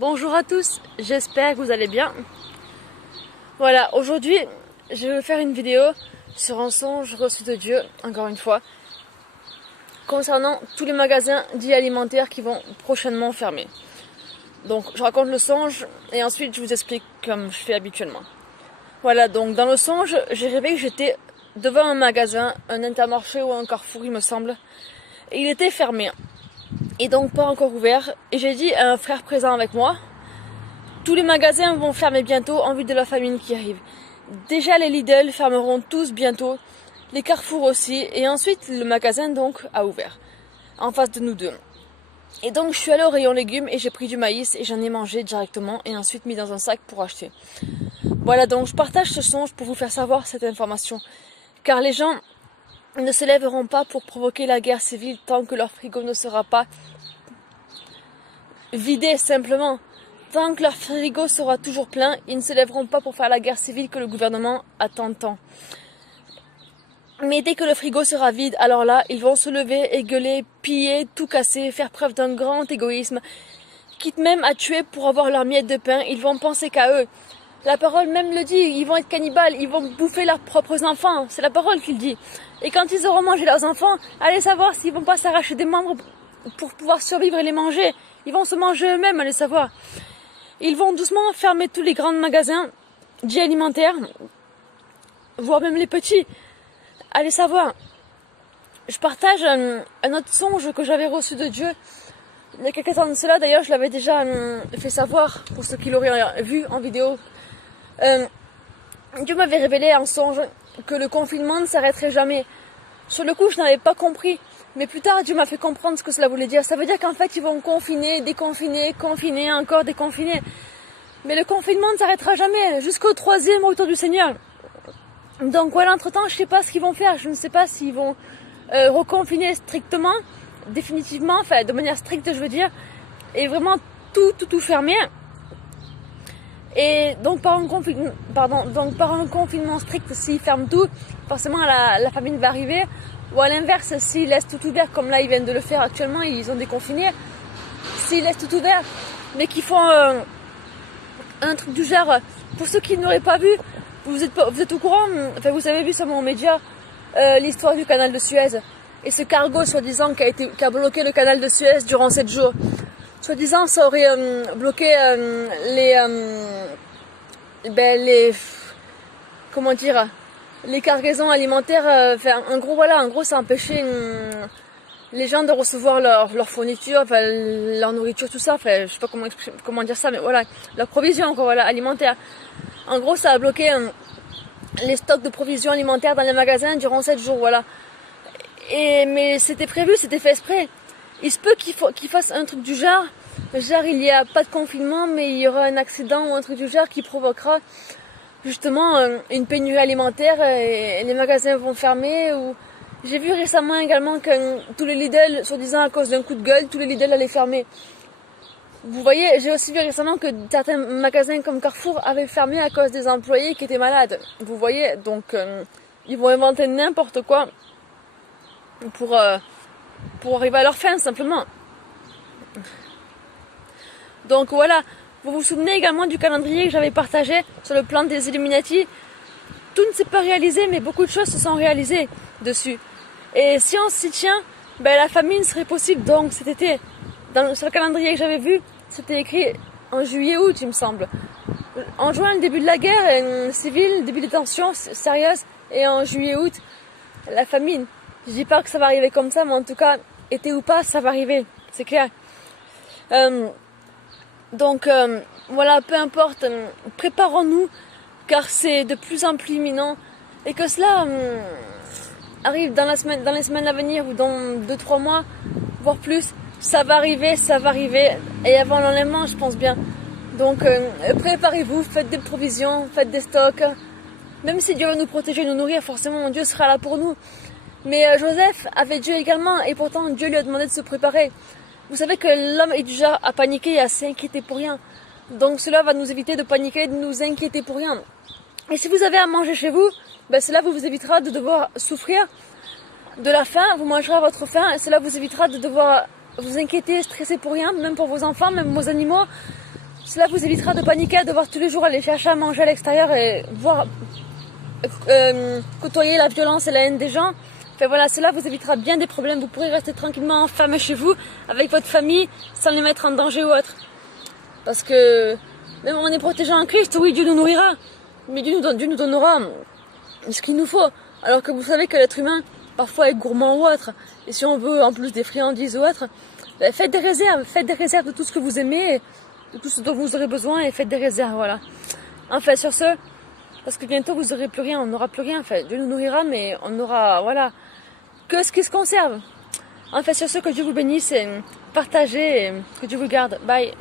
Bonjour à tous, j'espère que vous allez bien. Voilà, aujourd'hui je vais faire une vidéo sur un songe reçu de Dieu, encore une fois, concernant tous les magasins dits alimentaires qui vont prochainement fermer. Donc je raconte le songe et ensuite je vous explique comme je fais habituellement. Voilà, donc dans le songe, j'ai rêvé que j'étais devant un magasin, un Intermarché ou un Carrefour il me semble, et il était fermé. Et donc pas encore ouvert, et j'ai dit à un frère présent avec moi, tous les magasins vont fermer bientôt en vue de la famine qui arrive. Déjà les Lidl fermeront tous bientôt, les Carrefour aussi, et ensuite le magasin donc a ouvert, en face de nous deux. Et donc je suis allée au rayon légumes et j'ai pris du maïs et j'en ai mangé directement et ensuite mis dans un sac pour acheter. Voilà, donc je partage ce songe pour vous faire savoir cette information, car les gens ne se lèveront pas pour provoquer la guerre civile tant que leur frigo ne sera pas vidé simplement. Tant que leur frigo sera toujours plein, ils ne se lèveront pas pour faire la guerre civile que le gouvernement attend tant. Mais dès que le frigo sera vide, alors là, ils vont se lever et gueuler, piller, tout casser, faire preuve d'un grand égoïsme, quitte même à tuer pour avoir leur miette de pain, ils vont penser qu'à eux. La parole même le dit, ils vont être cannibales, ils vont bouffer leurs propres enfants, c'est la parole qu'il dit. Et quand ils auront mangé leurs enfants, allez savoir s'ils vont pas s'arracher des membres pour pouvoir survivre et les manger. Ils vont se manger eux-mêmes, allez savoir. Ils vont doucement fermer tous les grands magasins dits alimentaires, voire même les petits. Allez savoir. Je partage un autre songe que j'avais reçu de Dieu il y a quelques temps de cela. D'ailleurs, je l'avais déjà fait savoir pour ceux qui l'auraient vu en vidéo. Dieu m'avait révélé en songe que le confinement ne s'arrêterait jamais. Sur le coup, je n'avais pas compris. Mais plus tard, Dieu m'a fait comprendre ce que cela voulait dire. Ça veut dire qu'en fait, ils vont confiner, déconfiner, confiner, encore déconfiner. Mais le confinement ne s'arrêtera jamais, jusqu'au 3e retour du Seigneur. Donc voilà, entre-temps, je ne sais pas ce qu'ils vont faire. Je ne sais pas s'ils vont reconfiner strictement, définitivement, enfin de manière stricte, je veux dire, et vraiment tout fermer. Et donc par un confinement strict, s'ils ferment tout, forcément la famine va arriver. Ou à l'inverse, s'ils laissent tout ouvert, comme là ils viennent de le faire actuellement, ils ont déconfiné. S'ils laissent tout ouvert, mais qu'ils font un truc du genre, pour ceux qui n'auraient pas vu, vous êtes au courant, enfin vous avez vu sur mon média l'histoire du canal de Suez. Et ce cargo soi-disant qui a bloqué le canal de Suez durant 7 jours. Soi-disant ça aurait bloqué les cargaisons alimentaires. En gros ça empêchait les gens de recevoir leur fourniture, enfin, leur nourriture, tout ça. Enfin, je sais pas comment dire ça, mais voilà, leur provision alimentaire. En gros, ça a bloqué les stocks de provisions alimentaires dans les magasins durant 7 jours, voilà. Mais c'était prévu, c'était fait exprès. Il se peut qu'ils fassent un truc du genre il n'y a pas de confinement, mais il y aura un accident ou un truc du genre qui provoquera justement une pénurie alimentaire et les magasins vont fermer. Ou j'ai vu récemment également que tous les Lidl, soi-disant à cause d'un coup de gueule, tous les Lidl allaient fermer. Vous voyez, j'ai aussi vu récemment que certains magasins comme Carrefour avaient fermé à cause des employés qui étaient malades. Vous voyez, donc ils vont inventer n'importe quoi pour arriver à leur fin, simplement. Donc voilà, vous vous souvenez également du calendrier que j'avais partagé sur le plan des Illuminati. Tout ne s'est pas réalisé, mais beaucoup de choses se sont réalisées dessus. Et si on s'y tient, la famine serait possible donc cet été. Sur le calendrier que j'avais vu, c'était écrit en juillet-août, il me semble. En juin, le début de la guerre civile, le début des tensions sérieuses, et en juillet-août, la famine. Je dis pas que ça va arriver comme ça, mais en tout cas, été ou pas, ça va arriver, c'est clair. Donc voilà, peu importe, préparons-nous, car c'est de plus en plus imminent, et que cela arrive dans les semaines à venir, ou dans 2-3 mois, voire plus. Ça va arriver, et avant l'enlèvement, je pense bien. Donc, préparez-vous, faites des provisions, faites des stocks. Même si Dieu va nous protéger, nous nourrir, forcément, Dieu sera là pour nous. Mais Joseph avait Dieu également, et pourtant, Dieu lui a demandé de se préparer. Vous savez que l'homme est du genre à paniquer et à s'inquiéter pour rien. Donc, cela va nous éviter de paniquer et de nous inquiéter pour rien. Et si vous avez à manger chez vous, cela vous évitera de devoir souffrir de la faim, vous mangerez à votre faim, et cela vous évitera de devoir vous inquiéter, stresser pour rien, même pour vos enfants, même vos animaux. Cela vous évitera de paniquer, de devoir tous les jours aller chercher à manger à l'extérieur et voir côtoyer la violence et la haine des gens. Enfin voilà, cela vous évitera bien des problèmes. Vous pourrez rester tranquillement enfermé chez vous avec votre famille sans les mettre en danger ou autre. Parce que même on est protégé en Christ, oui, Dieu nous nourrira. Mais Dieu nous donnera ce qu'il nous faut. Alors que vous savez que l'être humain, parfois, est gourmand ou autre. Et si on veut en plus des friandises ou autre, ben, faites des réserves de tout ce que vous aimez, de tout ce dont vous aurez besoin et faites des réserves, voilà. Enfin, sur ce, parce que bientôt vous n'aurez plus rien, on n'aura plus rien. Enfin, Dieu nous nourrira, mais on aura, voilà, que ce qui se conserve. Enfin, sur ce, que Dieu vous bénisse et partagez et que Dieu vous garde. Bye.